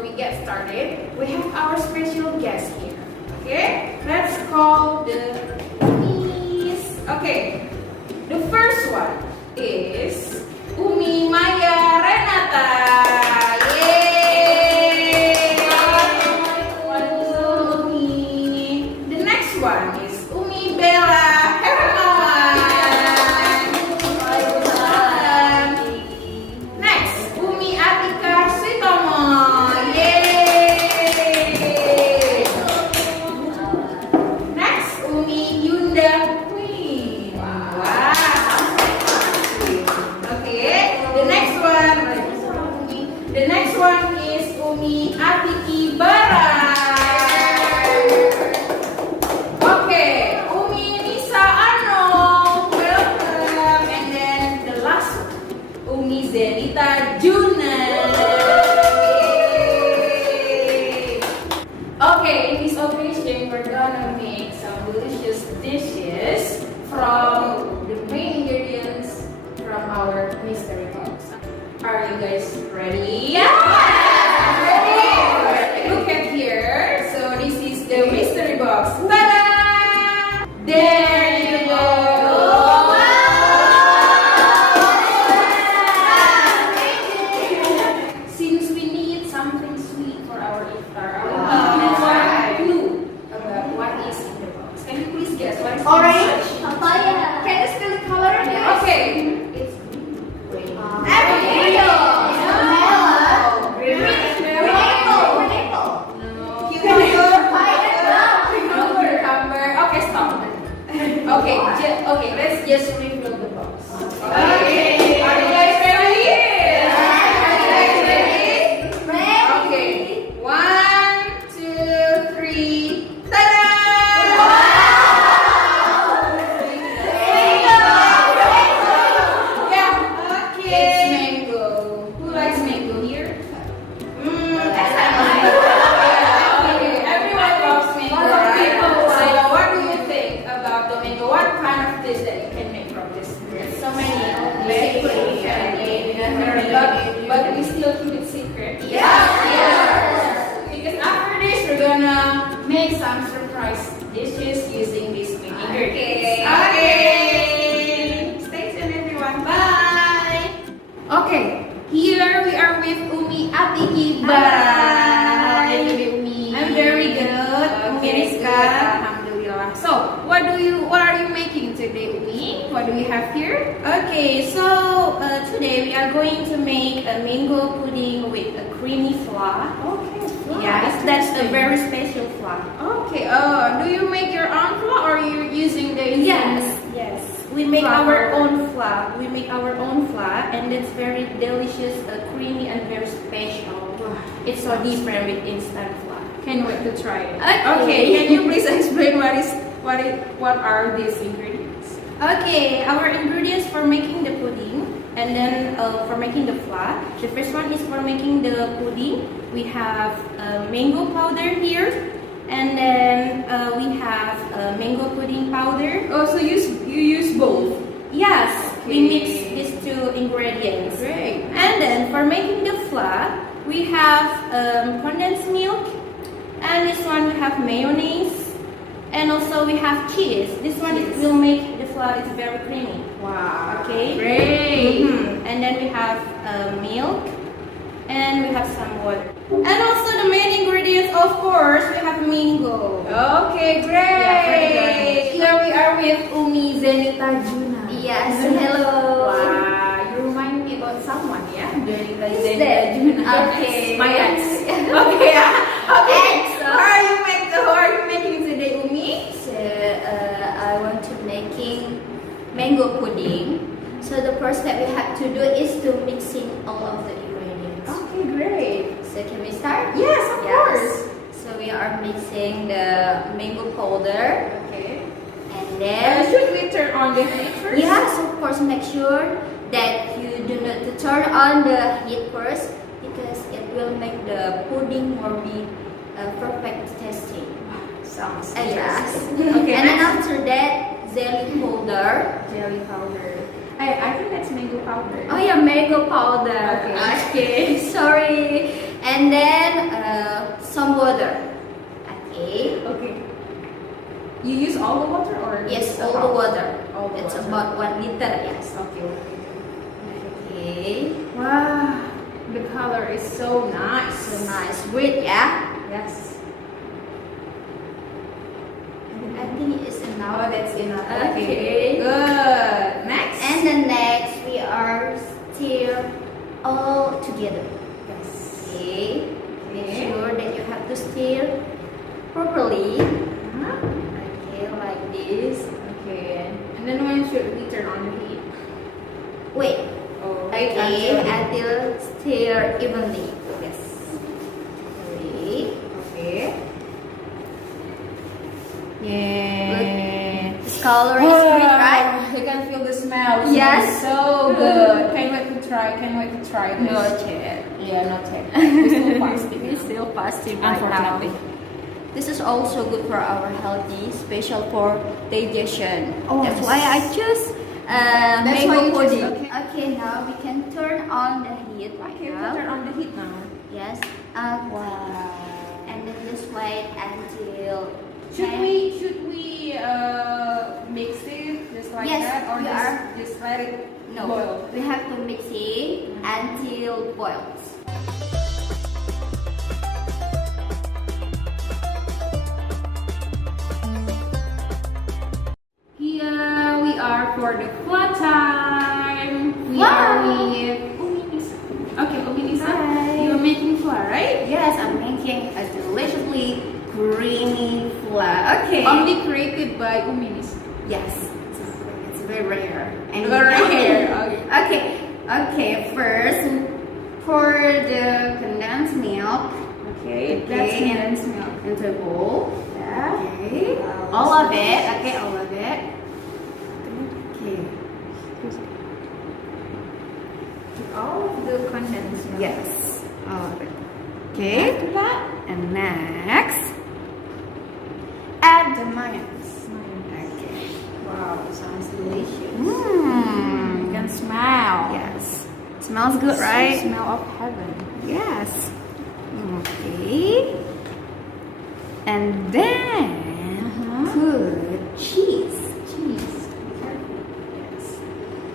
before we get started, we have our special guest here. Okay, let's call the Umis. Okay, the first one is Umi Maya Renata. Yay! Umi. The next one is Umi Bella Hermawan. Next, Umi Atika Sutomo. Yay! Next, Umi Yunda Queen. Wow. Okay, the next one is Umi Atiki Bara. Okay, Umi Nisa Ano, welcome. And then the last one, Umi Zenita Juna. Yay. Okay, in this occasion, we're gonna make some delicious dishes from the main ingredients from our mystery box. Are you guys ready? Yeah! Ready? Look at here. So this is the mystery box. Ta-da! There you go. Since we need something sweet for our iftar, I will give you one clue about what is in the box. Can you please guess what is Orange, inside? papaya. Can you spell the color? Okay. It's green. Okay, let's just refill the box. Okay, are you guys ready? Are you guys ready? Okay, 1, 2, 3, ta-da! Yeah, okay. It's mango. Who likes mango here? Okay, everyone loves mango, right? So what do you think about the mango? What kind of dish that you can make from this? So many. But we still keep it secret. Yeah. Because after this, we're gonna make some surprise dishes using these main ingredients. Okay. Stay tuned, everyone. Bye. Okay. Here we are with Umi Atiki Bara. Hi, Umi. I'm very good. Okay, Rizka. Alhamdulillah. So, what are you making today, Umi? What do we have here? Okay, so today we are going to make a mango pudding with a creamy flour. Okay. Yes, that's a very special flour. Okay. Do you make your own flour or you using the instant? Yes. We make Flour. our own flour. We make our own flour, and it's very delicious, creamy, and very special. It's so different with instant flour. Can't wait to try it. Okay. Can you please explain what are these ingredients? Okay, our ingredients for making the pudding, and then for making the flour. The first one is for making the pudding. We have mango powder here, and then we have mango pudding powder. Oh, so you use both? Yes, we Okay. mix these two ingredients. Great. And then for making the flour, we have condensed milk, and this one we have mayonnaise, and also we have cheese. This one will make the flour is very creamy. Wow. Okay. Great. And then we have milk, and we have some water. And also the main ingredients, of course, we have mango. Okay, great. Yeah, Here we are with Umi Zenita Juna. Yes, hello. Wow, you remind me about someone, yeah? Zenita that? Juna. Okay. My ex. Okay, yeah. Okay. Ex. What are you making today, Umi? So I want to making mango pudding. So the first step we have to do is to mixing all of the ingredients. Okay, great. So can we start? Yes, of course. So we are mixing the mango powder, Okay. and then Should we turn on the heat first? yes, of course, make sure that you do not to turn on the heat first because it will make the pudding more be perfect tasting. Sounds Yes. Okay, And then next. after that, jelly powder. Jelly powder. I think that's mango powder. Oh yeah, mango powder. Okay. Okay, sorry. And then all the water or Yes, just all about? the water. All the It's water. about 1 liter. Yes. Okay. Okay. Wow, the color is so nice. So nice. Great, yeah. Yes. I think it's Oh, enough. that's enough. Okay. Good. Next. And then next we are stir all together. yes. Okay. Make Okay. sure that you have to stir properly. Uh-huh. Okay, like this. Okay. And then when should we turn on the heat? Wait. Oh, Okay, until stir evenly. Yes. Okay. Okay. Yay. This color is great, right? You can feel the smell. It Yes. smells so good. Can't wait to try. Can't wait to try this. Not yet. Yeah, not yet. We're still fasting. We're still fasting right now. Unfortunately. This is also good for our healthy, special for digestion. Oh, That's yes. why I choose That's why mango you choose, pudding. okay. Okay, now we can turn on the heat right Okay, now. turn on the heat now. Yes. Wow. And then just wait until. Should we mix it just like Yes, that, or we are. just let it No, boil? we have to mix it until boils. Here we are for the flat time. We Wow. are with Uminisa. Okay, Uminisa, Hi. you're making flan, right? Yes, I'm making a deliciously creamy flan. Okay. Only created by Uminisa. Yes, it's very rare. And Very yummy. rare, okay. Okay, first pour the condensed milk. Okay, that's Okay, condensed milk. into a bowl. Yeah. Okay, Wow, all so of it. delicious. Okay, all of it. Okay. All of the condensed milk. Yes, all of it. Okay, After that, and next, add the mayonnaise. Okay. wow, sounds delicious. Mmm. You can smell. Yes. Smells good, right? Smell of heaven. Yes. Okay. And then put cheese. Cheese. Yes.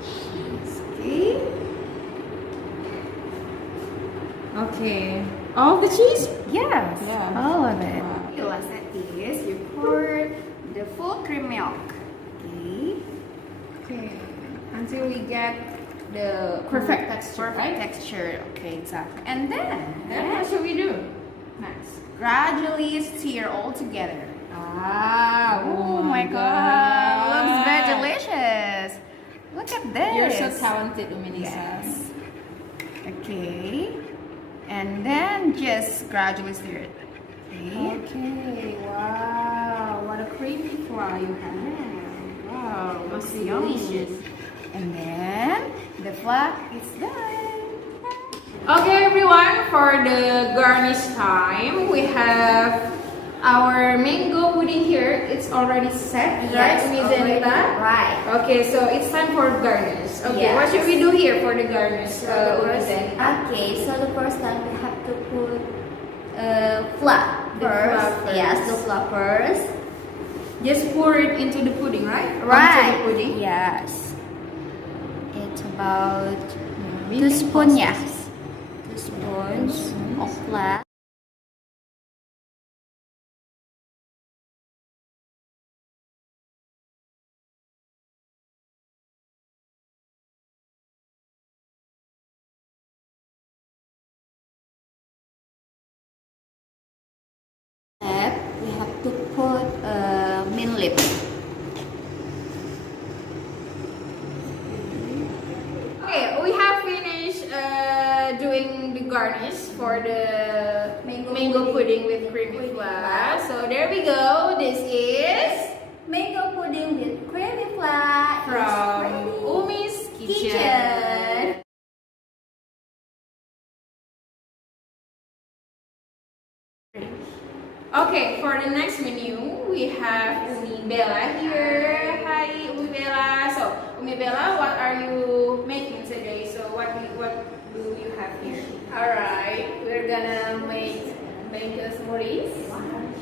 Cheese. Okay. Okay. All the cheese? Yes. Yeah. All of it. Wow. You last at this, you pour the full cream milk. Okay. Okay. Until we get the perfect texture, Perfect right? texture. Okay, exactly. And then Then what should we do next? gradually stir all together. Ah, Oh my god, looks very delicious. Look at this. You're so talented, Uminisa. Yes. Okay. And then just gradually stir it. Okay. Okay, wow, what a creamy fry you have. Wow, must be Yummy. delicious. And then the flan is done. Okay, everyone, for the garnish time, we have our mango pudding here. It's already set, right? Miss already. Anita? Right. Okay, so it's time for garnish. Okay, Yes. what should we do here for the garnish? So the first, Miss Anita? okay, so the first time we have to put flour The first. flour first. Yes, the flour first. Just pour it into the pudding, right? Right. Onto the pudding. Yes. It's about We 2 can spoons, pause yes. 2 spoons of flour. We have to put mint leaf. Okay, we have finished doing the garnish for the mango pudding with creamy flour. So there we go. This is Mango pudding with creamy flour from Umi's Kitchen. Okay, for the next menu, we have Umi Bella here. Hi, Umi Bella. So, Umi Bella, what are you making today? So, what do you have here? Alright, we're gonna make mango smoothies.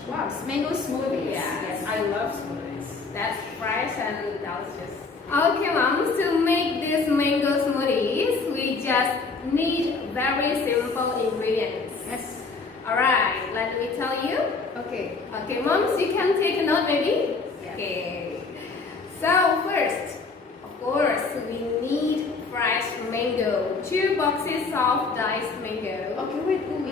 Wow, mango smoothies. Yeah. Yes, I love smoothies. That's fresh and delicious. Okay, moms, to make this mango smoothies, we just need very simple ingredients. Yes. Alright, let me tell you. Okay. Okay, moms, you can take a note maybe? Yes. Okay. So first, of course, we need fresh mango. 2 boxes of diced mango. Okay, wait, Umi.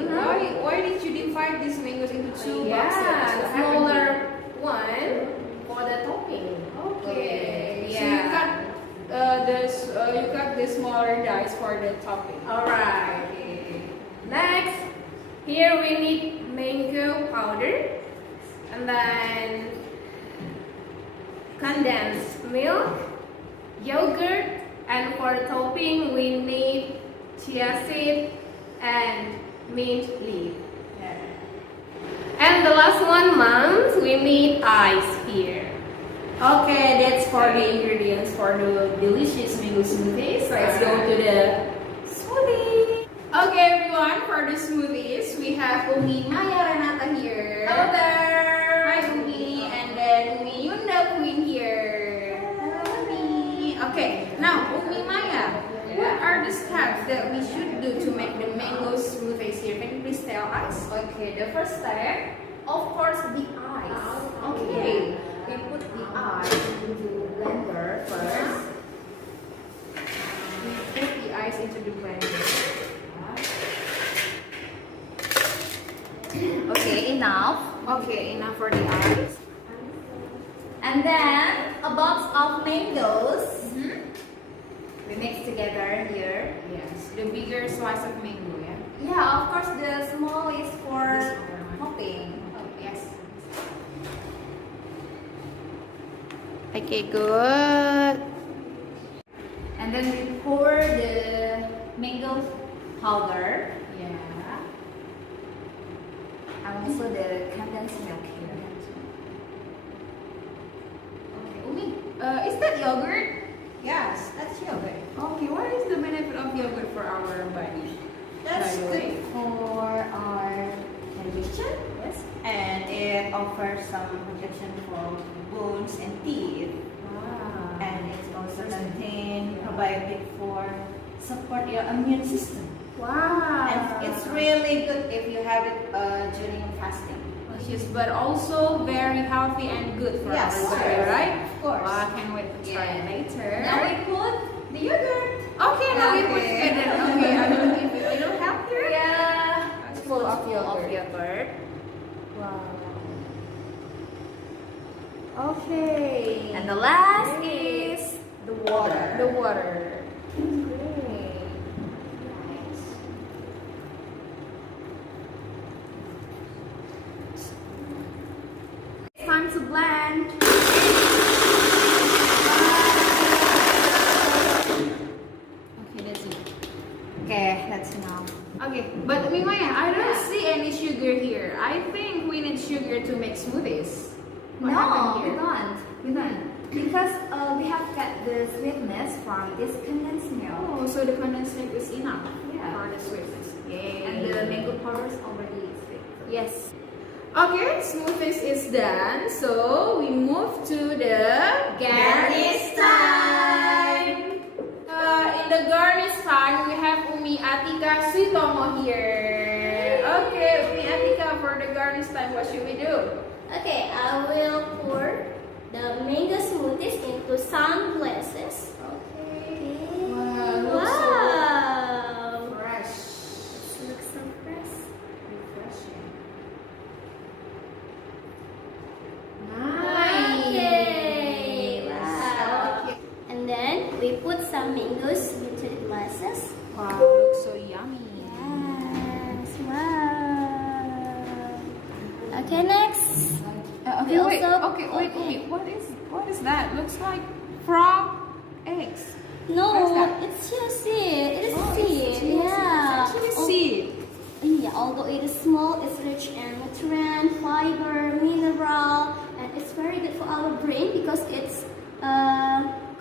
Why did you divide these mangoes into two Yeah, boxes? What happened smaller here? one for the topping. Okay. Yeah. So you cut the smaller dice for the topping. Alright. Next, here we need mango powder, and then condensed milk, yogurt, and for the topping we need chia seed and mint leaf. And the last one, moms, we need ice here. Okay, that's for the ingredients for the delicious mango smoothies. Let's go to the smoothie. Okay, everyone, for the smoothies, we have Umi Maya Renata here. Hello there. Hi, Umi. And then Umi Yunda Queen here. Hello, Umi. Okay, now, Umi Maya, what are the steps that we should do to make the mango smoothies here? Can you please tell us? Okay, the first step, of course, the ice. Okay. We put the ice into blender first. We put the ice into the blender. Okay, enough. Okay, enough for the ice. And then a box of mangoes. We mix together here. Yes, the bigger slice of mango, yeah? Yeah, of course, the small is for This one. topping. Oh, yes. Okay, good. And then we pour the mango powder Yeah. and also the condensed milk here. Okay, Umi, is that yogurt? Yes, that's yogurt. Okay, what is the benefit of yogurt for our body? That's By the good way. for our digestion. Yes. And it offers some protection for bones and teeth. Wow. And it's also contain probiotic for support your immune system. Wow. And it's really good if you have it during fasting. delicious, but also very healthy and good for Yes, our body, sure. right? Of course. Wow, I can't wait to try it later. Now we put the yogurt. Okay, now we put Okay. together. Okay, I will give you a little help here. Yeah. It's full of yogurt. yogurt. Wow. Okay. And the last is the water. The water. Great. It's time to blend. Okay, that's it. Okay, that's enough. Okay, but Mimaya, I don't see any sugar here. I think we need sugar to make smoothies. What No, happened we here? don't. We don't. Because we have got the sweetness from this condensed milk. Oh, so the condensed milk is enough Yeah. for the sweetness. Yay. And the mango powder is already sweet. Yes. Okay, smoothies is done. So we move to the garnish time. In the garnish time, we have Umi Atika Sutomo here. Okay, Umi Atika, for the garnish time, what should we do? Okay, I will pour the mango smoothies into some glasses. Okay. Okay. Wow, looks Wow. so fresh. This looks so fresh. Refreshing. Okay. Nice. Wow. Okay. And then we put some mangoes into the glasses. Wow, looks so yummy. Yes. Wow. Okay, next. Okay, We wait. also- Okay, wait, Umi. What is that? Looks like frog eggs. No, What's that? it's chia seed. It is Oh, seed. it's chia Yeah. seed. It's actually seed. Yeah, although it is small, it's rich in nutrient, fiber, mineral, and it's very good for our brain because it's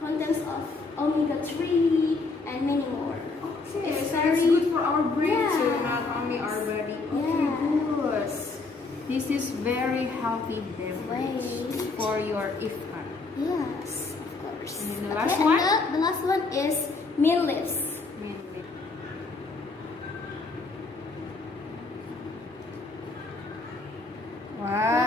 contents of omega-3 and many more. Okay, It's so very- it's good for our brain Yeah. too, not only our body. Okay, Yeah. good. This is very healthy beverage Wait. for your iftar. Yes, of course. And then the Okay, last and one? the last one is mint leaves. Wow.